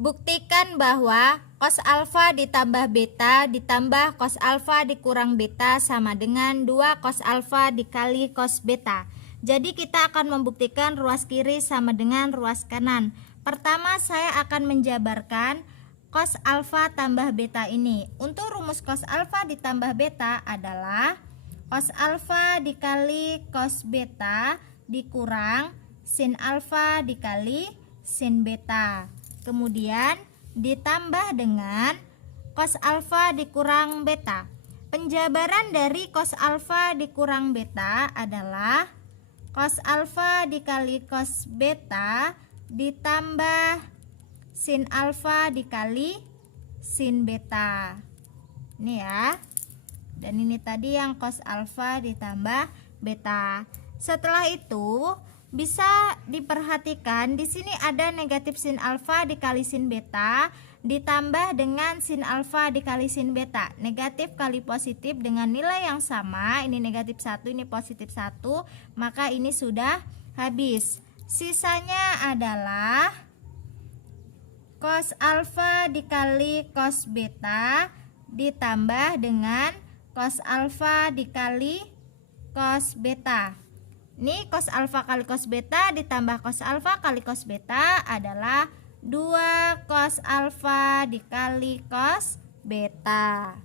Buktikan bahwa cos alfa ditambah beta ditambah cos alfa dikurang beta sama dengan 2 cos alfa dikali cos beta. Jadi kita akan membuktikan ruas kiri sama dengan ruas kanan. Pertama saya akan menjabarkan cos alfa tambah beta ini. Untuk rumus cos alfa ditambah beta adalah cos alfa dikali cos beta dikurang sin alfa dikali sin beta. Kemudian ditambah dengan cos alfa dikurang beta. Penjabaran dari cos alfa dikurang beta adalah cos alfa dikali cos beta ditambah sin alfa dikali sin beta. Ini ya. Dan ini tadi yang cos alfa ditambah beta. Setelah itu bisa diperhatikan di sini ada negatif sin alfa dikali sin beta ditambah dengan sin alfa dikali sin beta. Negatif kali positif dengan nilai yang sama, ini negatif 1, ini positif 1, maka ini sudah habis. Sisanya adalah cos alfa dikali cos beta ditambah dengan cos alfa dikali cos beta. Ini cos alfa kali cos beta ditambah cos alfa kali cos beta adalah 2 cos alfa dikali cos beta.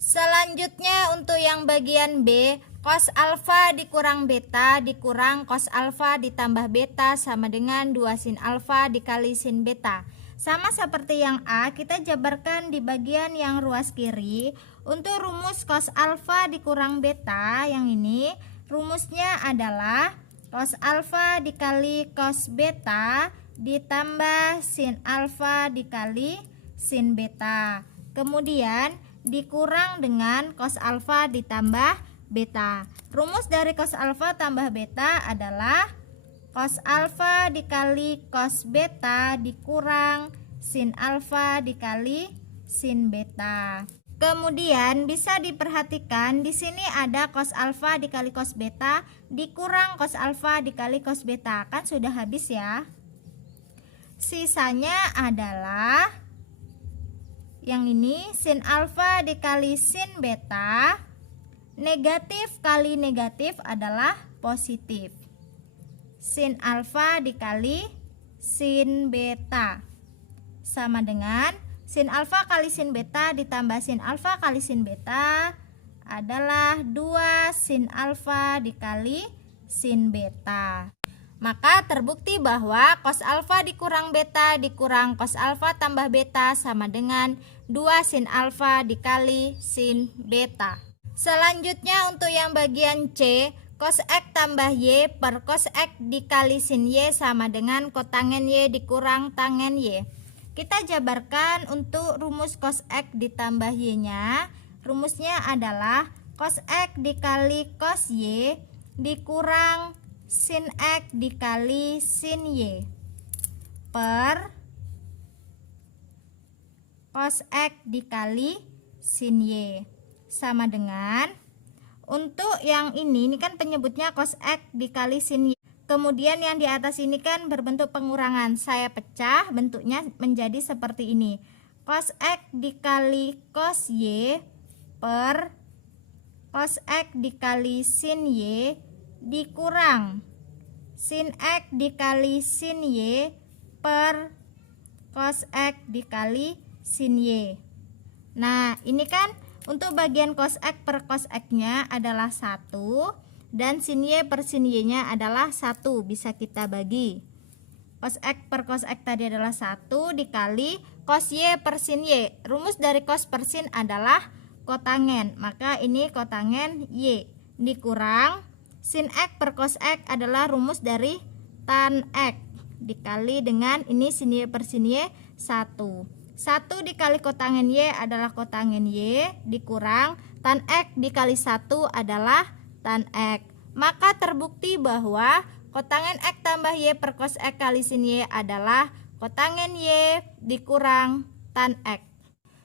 Selanjutnya untuk yang bagian B, cos alfa dikurang beta dikurang cos alfa ditambah beta sama dengan 2 sin alfa dikali sin beta. Sama seperti yang A, kita jabarkan di bagian yang ruas kiri. Untuk rumus cos alfa dikurang beta yang ini, rumusnya adalah cos alfa dikali cos beta ditambah sin alfa dikali sin beta. Kemudian dikurang dengan cos alfa ditambah beta. Rumus dari cos alfa tambah beta adalah cos alfa dikali cos beta dikurang sin alfa dikali sin beta. Kemudian bisa diperhatikan di sini ada cos alfa dikali cos beta dikurang cos alfa dikali cos beta. Kan sudah habis ya. Sisanya adalah yang ini sin alfa dikali sin beta. Negatif kali negatif adalah positif. Sin alfa dikali sin beta sama dengan sin alfa kali sin beta ditambah sin alfa kali sin beta adalah 2 sin alfa dikali sin beta. Maka terbukti bahwa cos alfa dikurang beta dikurang cos alfa tambah beta sama dengan 2 sin alfa dikali sin beta. Selanjutnya untuk yang bagian C, cos X tambah Y per cos X dikali sin Y sama dengan kotangen Y dikurang tangen Y. Kita jabarkan untuk rumus cos X ditambah Y nya. Rumusnya adalah cos X dikali cos Y dikurang sin X dikali sin Y per cos X dikali sin Y sama dengan, untuk yang ini kan penyebutnya cos X dikali sin Y. Kemudian yang di atas ini kan berbentuk pengurangan. Saya pecah bentuknya menjadi seperti ini. Cos X dikali cos Y per cos X dikali sin Y dikurang sin X dikali sin Y per cos X dikali sin Y. Nah, ini kan untuk bagian cos X per cos X nya adalah 1 dan sin Y per sin Y nya adalah 1. Bisa kita bagi. Cos X per cos X tadi adalah 1 dikali cos Y per sin Y. Rumus dari cos per sin adalah kotangen. Maka ini kotangen Y dikurang sin X per cos X adalah rumus dari tan X dikali dengan ini sin Y per sin Y 1. 1 dikali kotangen Y adalah kotangen Y dikurang tan X dikali 1 adalah tan X. Maka terbukti bahwa kotangen X tambah Y per cos X kali sin Y adalah kotangen Y dikurang tan X.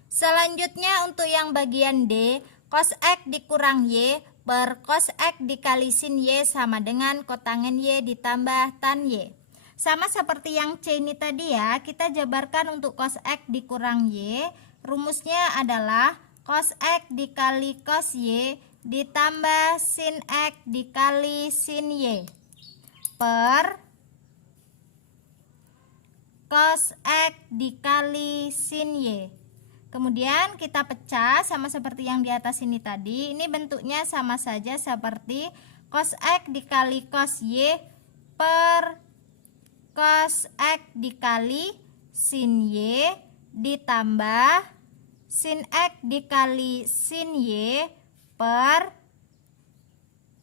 Selanjutnya untuk yang bagian D, cos X dikurang Y per cos X dikali sin Y sama dengan kotangen Y ditambah tan Y. Sama seperti yang C ini tadi ya, kita jabarkan untuk cos X dikurang Y. Rumusnya adalah cos X dikali cos Y ditambah sin X dikali sin Y per cos X dikali sin Y. Kemudian kita pecah sama seperti yang di atas ini tadi. Ini bentuknya sama saja seperti cos X dikali cos Y per cos X dikali sin Y ditambah sin X dikali sin Y per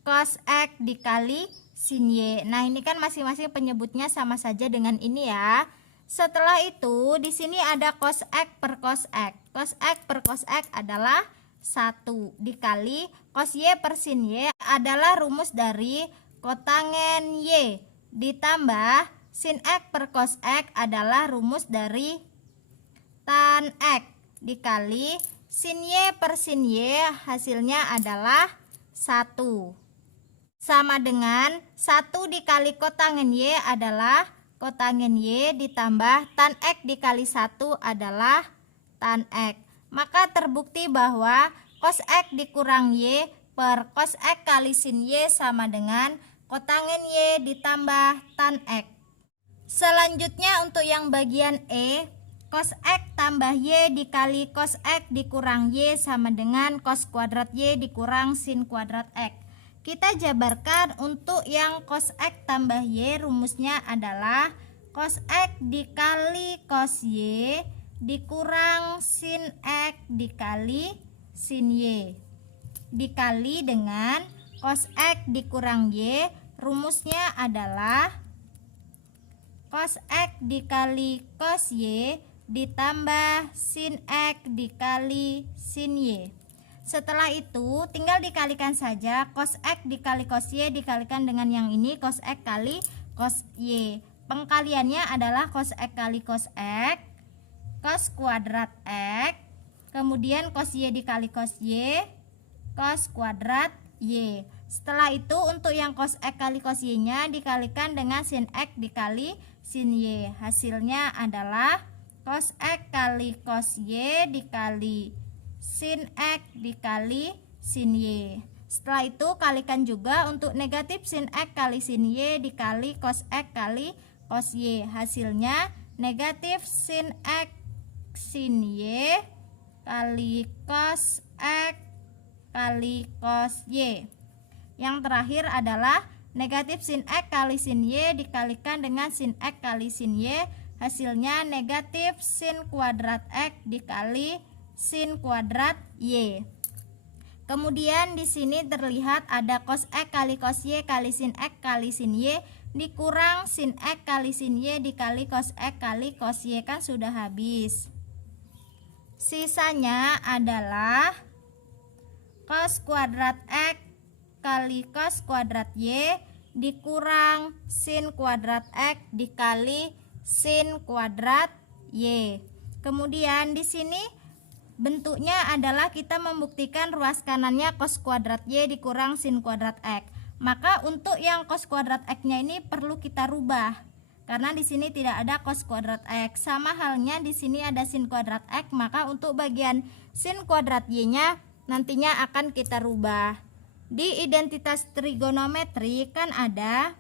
cos X dikali sin Y. Nah, ini kan masing-masing penyebutnya sama saja dengan ini ya. Setelah itu di sini ada cos X per cos X. Cos X per cos X adalah 1 dikali cos Y per sin Y adalah rumus dari kotangen Y ditambah sin X per cos X adalah rumus dari tan X dikali sin Y per sin Y hasilnya adalah 1. Sama dengan 1 dikali kotangen Y adalah kotangen Y ditambah tan X dikali 1 adalah tan X. Maka terbukti bahwa cos X dikurang Y per cos X kali sin Y sama dengan kotangen Y ditambah tan X. Selanjutnya untuk yang bagian E, cos X tambah Y dikali cos X dikurang Y sama dengan cos kuadrat Y dikurang sin kuadrat X. Kita jabarkan untuk yang cos X tambah Y, rumusnya adalah cos X dikali cos Y dikurang sin X dikali sin Y dikali dengan cos X dikurang Y, rumusnya adalah cos X dikali cos Y ditambah sin X dikali sin Y. Setelah itu tinggal dikalikan saja, cos X dikali cos Y dikalikan dengan yang ini cos X kali cos Y. Pengkaliannya adalah cos X kali cos X, cos kuadrat X, kemudian cos Y dikali cos Y, cos kuadrat Y. Setelah itu untuk yang cos X kali cos Y nya dikalikan dengan sin X dikali sin Y. Hasilnya adalah cos X kali cos Y dikali sin X dikali sin Y. Setelah itu kalikan juga untuk negatif sin X kali sin Y dikali cos X kali cos Y. Hasilnya negatif sin X sin Y kali cos X kali cos Y. Yang terakhir adalah negatif sin X kali sin Y dikalikan dengan sin X kali sin Y. Hasilnya negatif sin kuadrat X dikali sin kuadrat Y. Kemudian di sini terlihat ada cos X kali cos Y kali sin X kali sin Y dikurang sin X kali sin Y dikali cos X kali cos Y, kan sudah habis. Sisanya adalah cos kuadrat X kali cos kuadrat Y dikurang sin kuadrat X dikali sin kuadrat Y. Kemudian di sini bentuknya adalah kita membuktikan ruas kanannya cos kuadrat Y dikurang sin kuadrat X. Maka untuk yang cos kuadrat X-nya ini perlu kita rubah. Karena di sini tidak ada cos kuadrat X. Sama halnya di sini ada sin kuadrat X, maka untuk bagian sin kuadrat Y-nya nantinya akan kita rubah. Di identitas trigonometri kan ada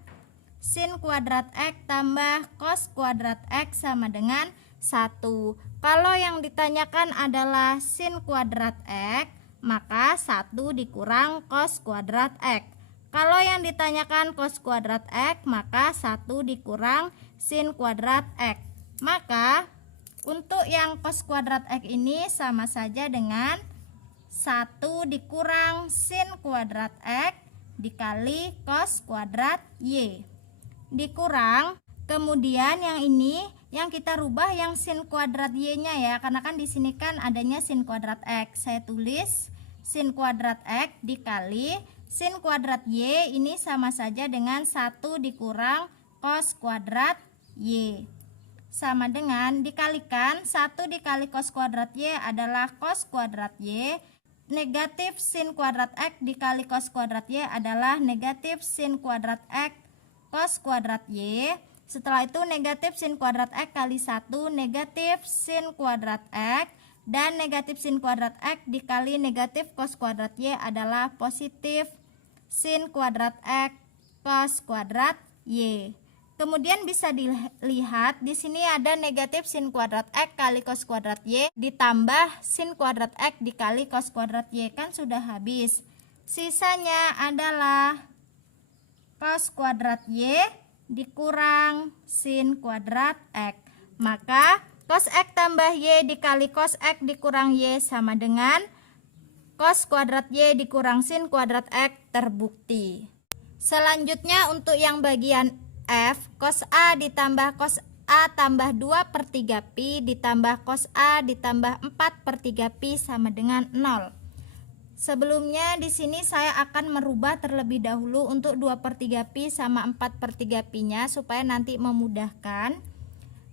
sin kuadrat X tambah cos kuadrat X sama dengan 1. Kalau yang ditanyakan adalah sin kuadrat X, maka 1 dikurang cos kuadrat X. Kalau yang ditanyakan cos kuadrat X, maka 1 dikurang sin kuadrat X. Maka untuk yang cos kuadrat X ini sama saja dengan 1 dikurang sin kuadrat X dikali cos kuadrat Y. Dikurang, kemudian yang ini yang kita rubah yang sin kuadrat Y-nya ya, karena kan di sini kan adanya sin kuadrat X. Saya tulis sin kuadrat X dikali sin kuadrat Y, ini sama saja dengan 1 dikurang cos kuadrat Y. Sama dengan dikalikan 1 dikali cos kuadrat Y adalah cos kuadrat Y. Negatif sin kuadrat X dikali cos kuadrat Y adalah negatif sin kuadrat X cos kuadrat Y. Setelah itu negatif sin kuadrat X kali 1 negatif sin kuadrat X, dan negatif sin kuadrat X dikali negatif cos kuadrat Y adalah positif sin kuadrat X cos kuadrat Y. Kemudian bisa dilihat di sini ada negatif sin kuadrat X kali cos kuadrat Y ditambah sin kuadrat X dikali cos kuadrat Y, kan sudah habis. Sisanya adalah cos kuadrat Y dikurang sin kuadrat X. Maka cos X tambah Y dikali cos X dikurang Y sama dengan cos kuadrat Y dikurang sin kuadrat X terbukti. Selanjutnya untuk yang bagian F, cos A ditambah cos A tambah 2/3 pi ditambah cos A ditambah 4/3 pi sama dengan 0. Sebelumnya di sini saya akan merubah terlebih dahulu untuk 2/3 pi sama 4/3 pi nya supaya nanti memudahkan.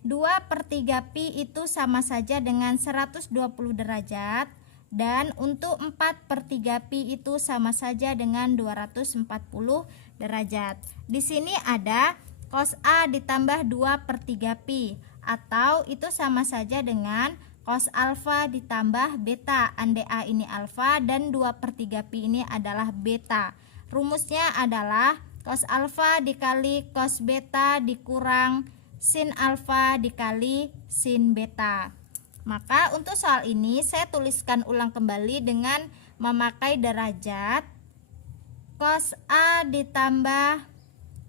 2/3 pi itu sama saja dengan 120 derajat, dan untuk 4/3 pi itu sama saja dengan 240 derajat. Di sini ada cos A ditambah 2/3 pi, atau itu sama saja dengan cos alfa ditambah beta. Andai A ini alfa dan 2/3 pi ini adalah beta. Rumusnya adalah cos alfa dikali cos beta dikurang sin alfa dikali sin beta. Maka untuk soal ini saya tuliskan ulang kembali dengan memakai derajat. Cos A ditambah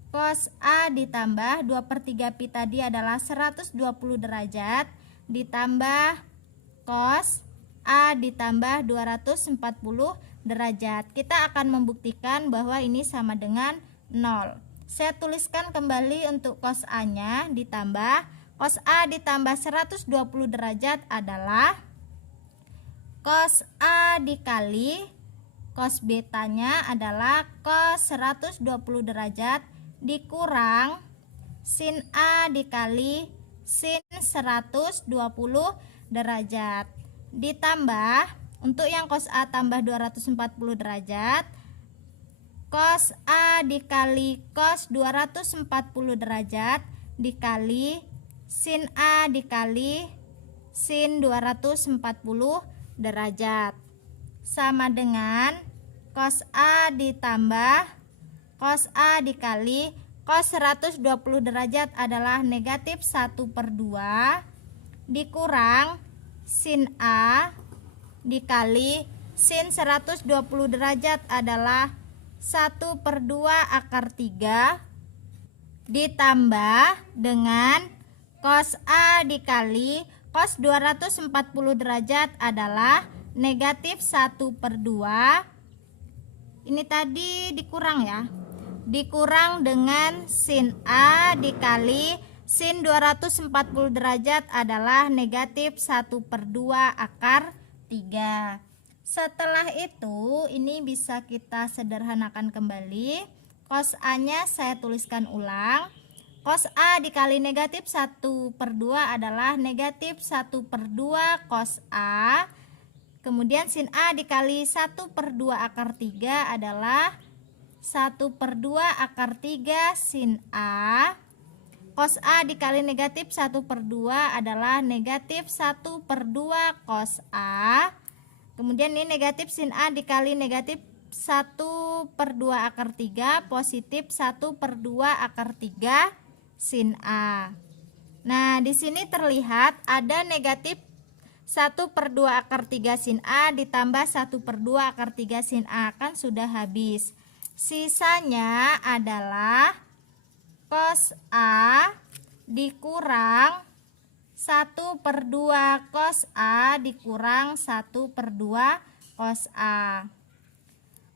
2/3 pi tadi adalah 120 derajat ditambah cos A ditambah 240 derajat. Kita akan membuktikan bahwa ini sama dengan 0. Saya tuliskan kembali untuk cos A nya ditambah cos A ditambah 120 derajat adalah cos A dikali cos betanya adalah cos 120 derajat dikurang sin A dikali sin 120 derajat, ditambah untuk yang cos A tambah 240 derajat, cos A dikali cos 240 derajat dikali sin A dikali sin 240 derajat sama dengan cos A ditambah cos A dikali cos 120 derajat adalah negatif 1/2 dikurang sin A dikali sin 120 derajat adalah 1/2 akar 3 ditambah dengan cos A dikali cos 240 derajat adalah negatif 1/2. Ini tadi dikurang ya, dikurang dengan sin A dikali sin 240 derajat adalah negatif 1/2 akar 3. Setelah itu ini bisa kita sederhanakan kembali. Cos A nya saya tuliskan ulang. Cos A dikali negatif 1/2 adalah negatif 1/2 cos A. Kemudian sin A dikali 1/2 akar 3 adalah 1/2 akar 3 sin A. Cos A dikali negatif 1/2 adalah negatif 1/2 cos A. Kemudian ini negatif sin A dikali negatif 1/2 akar 3 positif 1/2 akar 3 sin A. Nah, di sini terlihat ada negatif 1/2 akar 3 sin A ditambah 1/2 akar 3 sin A, kan sudah habis. Sisanya adalah cos A dikurang 1/2 cos A dikurang 1/2 cos A.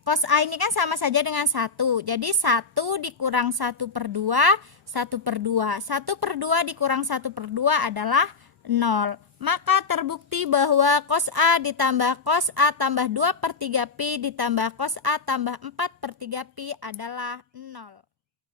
Cos A ini kan sama saja dengan 1. Jadi 1 dikurang 1/2, 1/2. 1/2 dikurang 1/2 adalah 0. Maka terbukti bahwa cos A ditambah cos A tambah 2/3 pi ditambah cos A tambah 4/3 pi adalah 0.